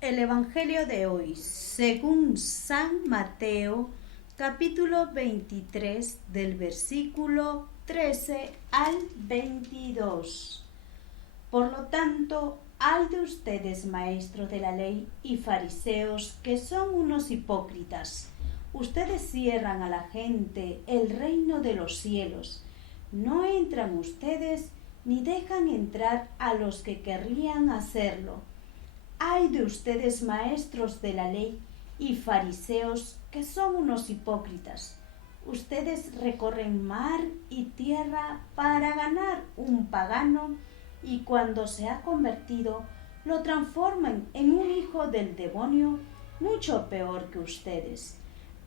El Evangelio de hoy, según San Mateo, capítulo 23, del versículo 13 al 22. Por lo tanto, ay de ustedes, maestros de la ley y fariseos, que son unos hipócritas. Ustedes cierran a la gente el reino de los cielos. No entran ustedes ni dejan entrar a los que querrían hacerlo. Ay de ustedes, maestros de la ley y fariseos, que son unos hipócritas. Ustedes recorren mar y tierra para ganar un pagano y cuando se ha convertido lo transforman en un hijo del demonio mucho peor que ustedes.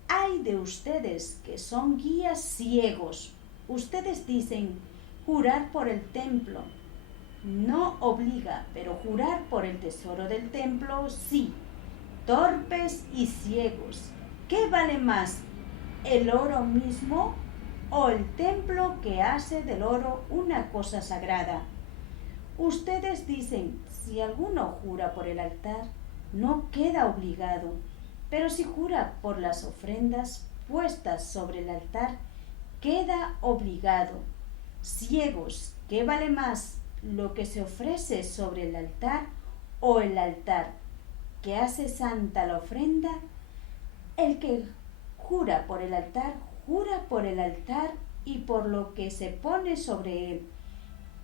Ay de ustedes que son guías ciegos. Ustedes dicen jurar por el templo. No obliga, pero jurar por el tesoro del templo, sí. Torpes y ciegos. ¿Qué vale más, el oro mismo o el templo que hace del oro una cosa sagrada? Ustedes dicen, si alguno jura por el altar, no queda obligado, pero si jura por las ofrendas puestas sobre el altar, queda obligado. Ciegos, ¿qué vale más, lo que se ofrece sobre el altar o el altar que hace santa la ofrenda? El que jura por el altar, jura por el altar y por lo que se pone sobre él.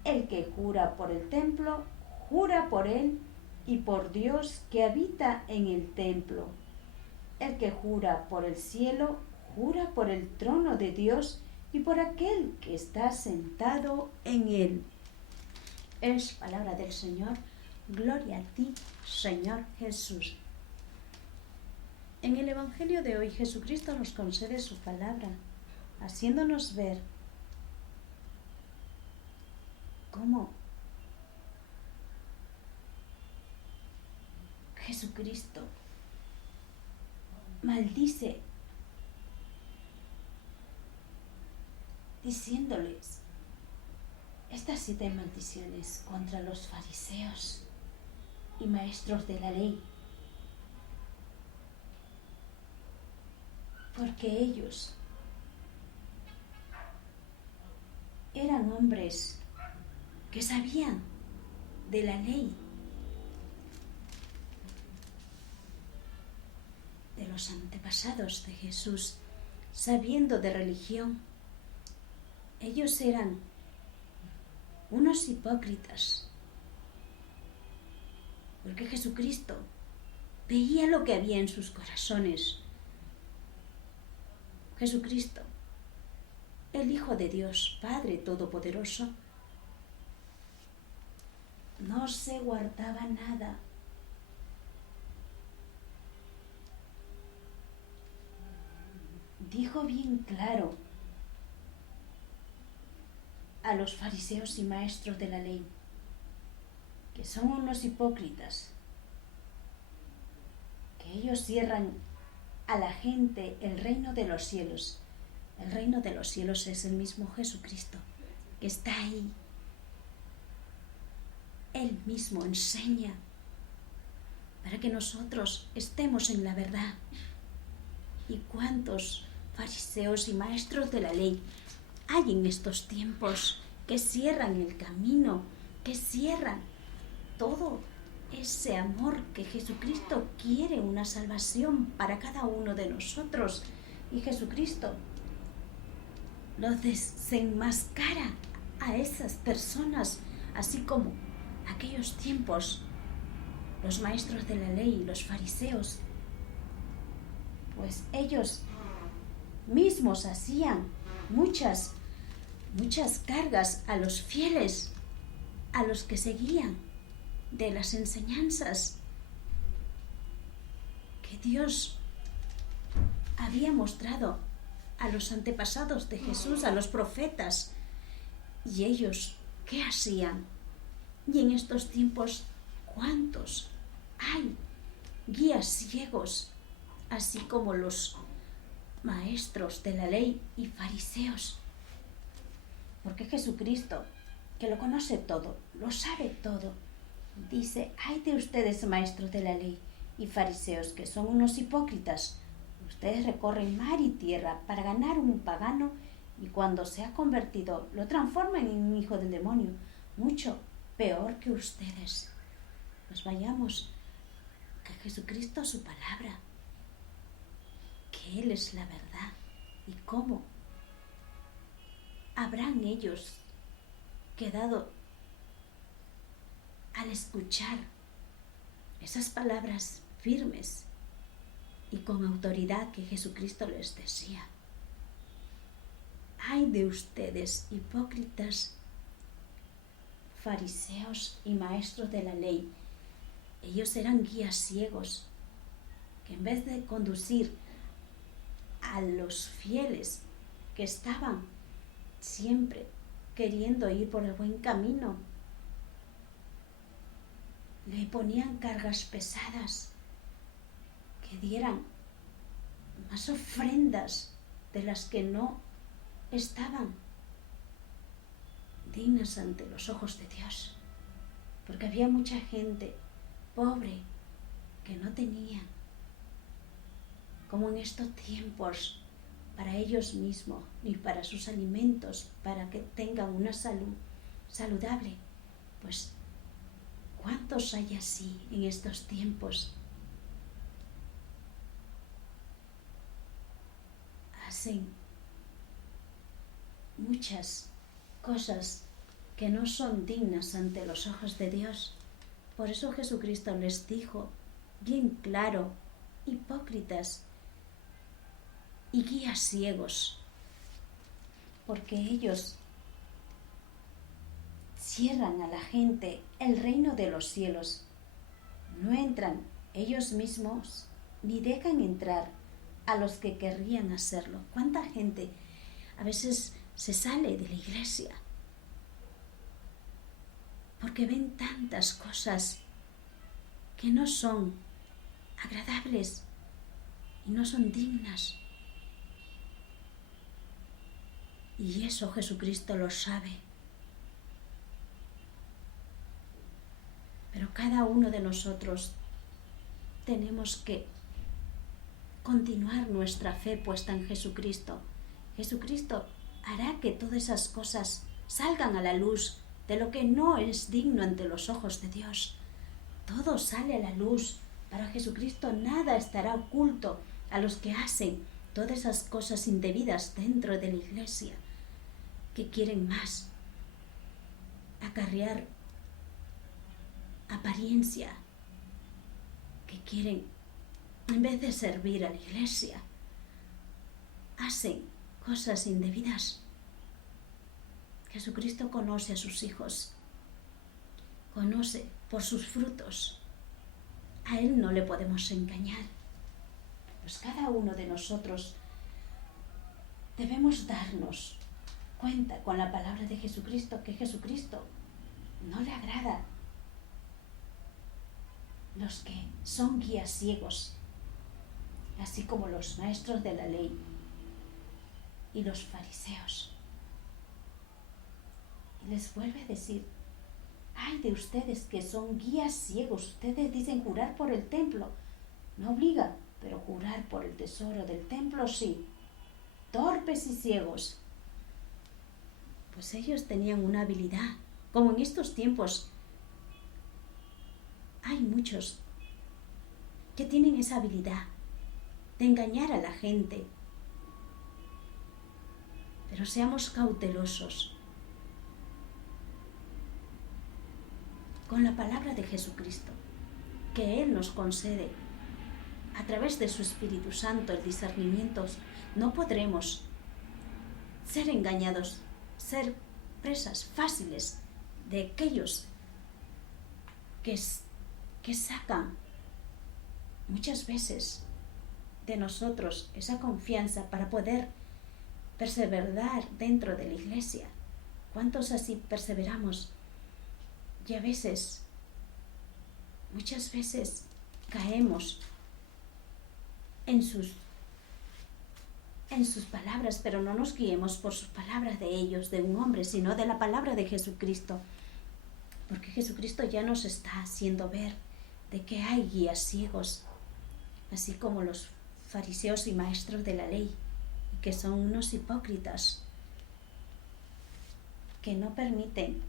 El que jura por el templo, jura por él y por Dios que habita en el templo. El que jura por el cielo, jura por el trono de Dios y por aquel que está sentado en él. Es palabra del Señor. Gloria a ti, Señor Jesús. En el Evangelio de hoy, Jesucristo nos concede su palabra, haciéndonos ver cómo Jesucristo maldice, diciéndoles estas 7 maldiciones contra los fariseos y maestros de la ley, porque ellos eran hombres que sabían de la ley, de los antepasados de Jesús, sabiendo de religión. Ellos eran unos hipócritas, porque Jesucristo veía lo que había en sus corazones. Jesucristo, el Hijo de Dios, Padre Todopoderoso, no se guardaba nada. Dijo bien claro a los fariseos y maestros de la ley, que son unos hipócritas, que ellos cierran a la gente el reino de los cielos. El reino de los cielos es el mismo Jesucristo, que está ahí. Él mismo enseña para que nosotros estemos en la verdad. ¿Y cuántos fariseos y maestros de la ley hay en estos tiempos que cierran el camino, que cierran todo ese amor que Jesucristo quiere, una salvación para cada uno de nosotros? Y Jesucristo los desenmascara a esas personas, así como aquellos tiempos los maestros de la ley y los fariseos, pues ellos mismos hacían muchas cargas a los fieles, a los que seguían de las enseñanzas que Dios había mostrado a los antepasados de Jesús, a los profetas. ¿Y ellos qué hacían? Y en estos tiempos, ¿cuántos hay guías ciegos, así como los maestros de la ley y fariseos? Porque Jesucristo, que lo conoce todo, lo sabe todo, dice, ay de ustedes, maestros de la ley y fariseos, que son unos hipócritas. Ustedes recorren mar y tierra para ganar un pagano y cuando se ha convertido lo transforman en un hijo del demonio, mucho peor que ustedes. Pues vayamos a Jesucristo, a su palabra, que Él es la verdad. ¿Y cómo habrán ellos quedado al escuchar esas palabras firmes y con autoridad que Jesucristo les decía? Ay de ustedes, hipócritas, fariseos y maestros de la ley. Ellos eran guías ciegos, que en vez de conducir a los fieles que estaban siempre queriendo ir por el buen camino, le ponían cargas pesadas, que dieran más ofrendas de las que no estaban dignas ante los ojos de Dios, porque había mucha gente pobre que no tenía, como en estos tiempos, para ellos mismos ni para sus alimentos, para que tengan una salud saludable. Pues ¿cuántos hay así en estos tiempos? Hacen muchas cosas que no son dignas ante los ojos de Dios. Por eso Jesucristo les dijo bien claro: hipócritas y guías ciegos, porque ellos cierran a la gente el reino de los cielos. No entran ellos mismos ni dejan entrar a los que querrían hacerlo. ¿Cuánta gente a veces se sale de la iglesia porque ven tantas cosas que no son agradables y no son dignas? Y eso Jesucristo lo sabe. Pero cada uno de nosotros tenemos que continuar nuestra fe puesta en Jesucristo. Jesucristo hará que todas esas cosas salgan a la luz de lo que no es digno ante los ojos de Dios. Todo sale a la luz. Para Jesucristo nada estará oculto a los que hacen todas esas cosas indebidas dentro de la iglesia, que quieren más acarrear apariencia, que quieren, en vez de servir a la iglesia, hacen cosas indebidas. Jesucristo conoce a sus hijos, conoce por sus frutos. A Él no le podemos engañar. Pues cada uno de nosotros debemos darnos cuenta con la palabra de Jesucristo que Jesucristo no le agrada los que son guías ciegos, así como los maestros de la ley y los fariseos. Y les vuelve a decir: ay de ustedes que son guías ciegos. Ustedes dicen jurar por el templo, no obliga, pero jurar por el tesoro del templo sí. Torpes y ciegos. Pues ellos tenían una habilidad, como en estos tiempos hay muchos que tienen esa habilidad de engañar a la gente. Pero seamos cautelosos con la palabra de Jesucristo, que Él nos concede a través de su Espíritu Santo el discernimiento. No podremos ser engañados, ser presas fáciles de aquellos que sacan muchas veces de nosotros esa confianza para poder perseverar dentro de la iglesia. ¿Cuántos así perseveramos? Y a veces, muchas veces caemos en sus palabras, pero no nos guiemos por sus palabras de ellos, de un hombre, sino de la palabra de Jesucristo. Porque Jesucristo ya nos está haciendo ver de que hay guías ciegos, así como los fariseos y maestros de la ley, y que son unos hipócritas que no permiten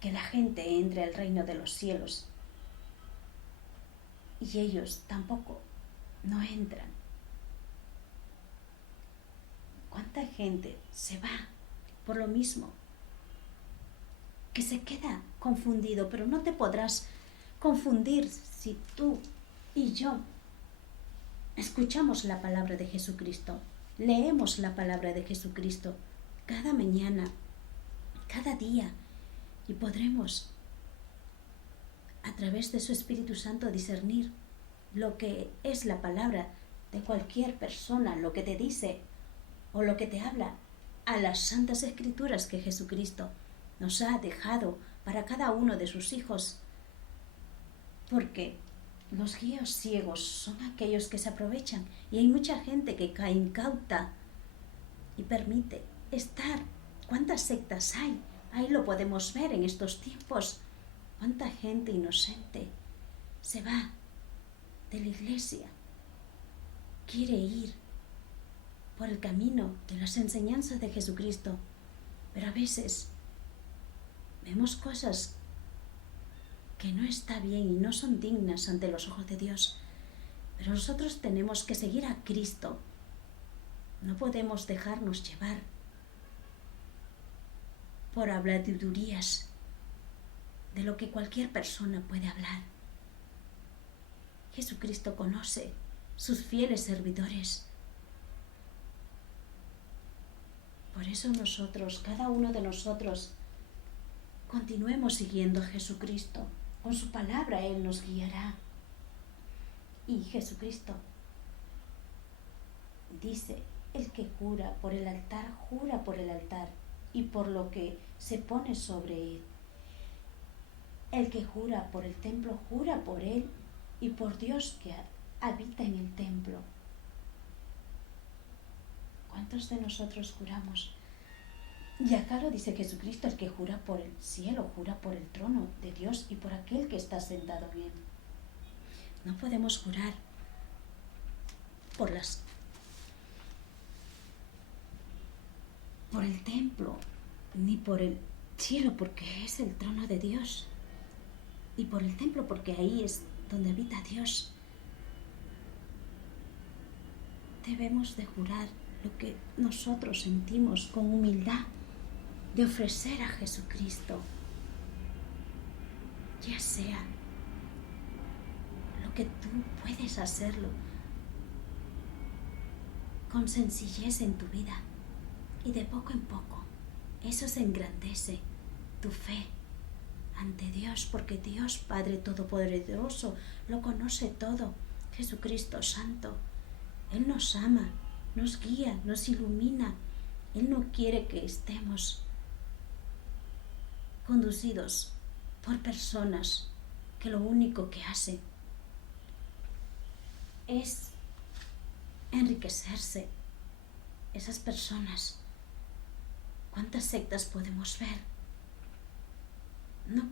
que la gente entre al reino de los cielos, y ellos tampoco no entran. ¿Cuánta gente se va por lo mismo? Que se queda confundido, pero no te podrás confundir si tú y yo escuchamos la palabra de Jesucristo, leemos la palabra de Jesucristo cada mañana, cada día, y podremos a través de su Espíritu Santo discernir lo que es la palabra de cualquier persona, lo que te dice o lo que te habla a las santas escrituras que Jesucristo nos ha dejado para cada uno de sus hijos. Porque los guías ciegos son aquellos que se aprovechan, y hay mucha gente que cae incauta y permite estar. ¿Cuántas sectas hay? Ahí lo podemos ver en estos tiempos. ¿Cuánta gente inocente se va de la iglesia? Quiere ir por el camino de las enseñanzas de Jesucristo, pero a veces vemos cosas que no está bien y no son dignas ante los ojos de Dios. Pero nosotros tenemos que seguir a Cristo. No podemos dejarnos llevar por habladurías de lo que cualquier persona puede hablar. Jesucristo conoce sus fieles servidores. Por eso nosotros, cada uno de nosotros, continuemos siguiendo a Jesucristo. Con su palabra Él nos guiará. Y Jesucristo dice: el que jura por el altar, jura por el altar y por lo que se pone sobre él. El que jura por el templo, jura por él y por Dios que habita en el templo. ¿Cuántos de nosotros juramos? Y acá lo dice Jesucristo: el que jura por el cielo, jura por el trono de Dios y por aquel que está sentado en él. No podemos jurar por el templo, ni por el cielo, porque es el trono de Dios, y por el templo, porque ahí es donde habita Dios. Debemos de jurar lo que nosotros sentimos con humildad, de ofrecer a Jesucristo, ya sea lo que tú puedes hacerlo con sencillez en tu vida, y de poco en poco eso se engrandece tu fe ante Dios, porque Dios Padre Todopoderoso lo conoce todo. Jesucristo Santo, Él nos ama, nos guía, nos ilumina. Él no quiere que estemos conducidos por personas que lo único que hacen es enriquecerse. Esas personas, ¿cuántas sectas podemos ver? No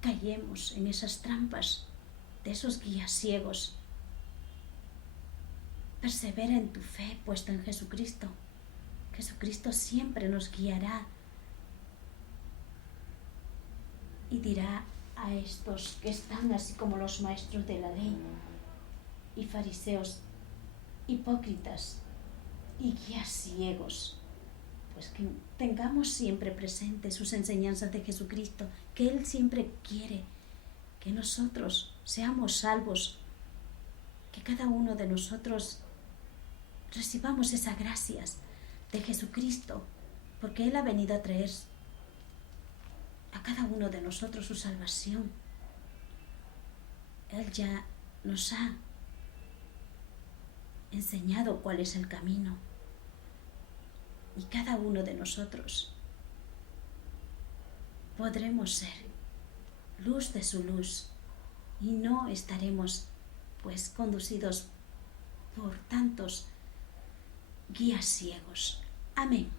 cayemos en esas trampas de esos guías ciegos. Persevera en tu fe puesta en Jesucristo. Jesucristo siempre nos guiará y dirá a estos que están así como los maestros de la ley y fariseos, hipócritas y guías ciegos, pues que tengamos siempre presente sus enseñanzas de Jesucristo, que Él siempre quiere que nosotros seamos salvos, que cada uno de nosotros recibamos esas gracias de Jesucristo, porque Él ha venido a traer a cada uno de nosotros su salvación. Él ya nos ha enseñado cuál es el camino, y cada uno de nosotros podremos ser luz de su luz y no estaremos pues conducidos por tantos guías ciegos. Amén.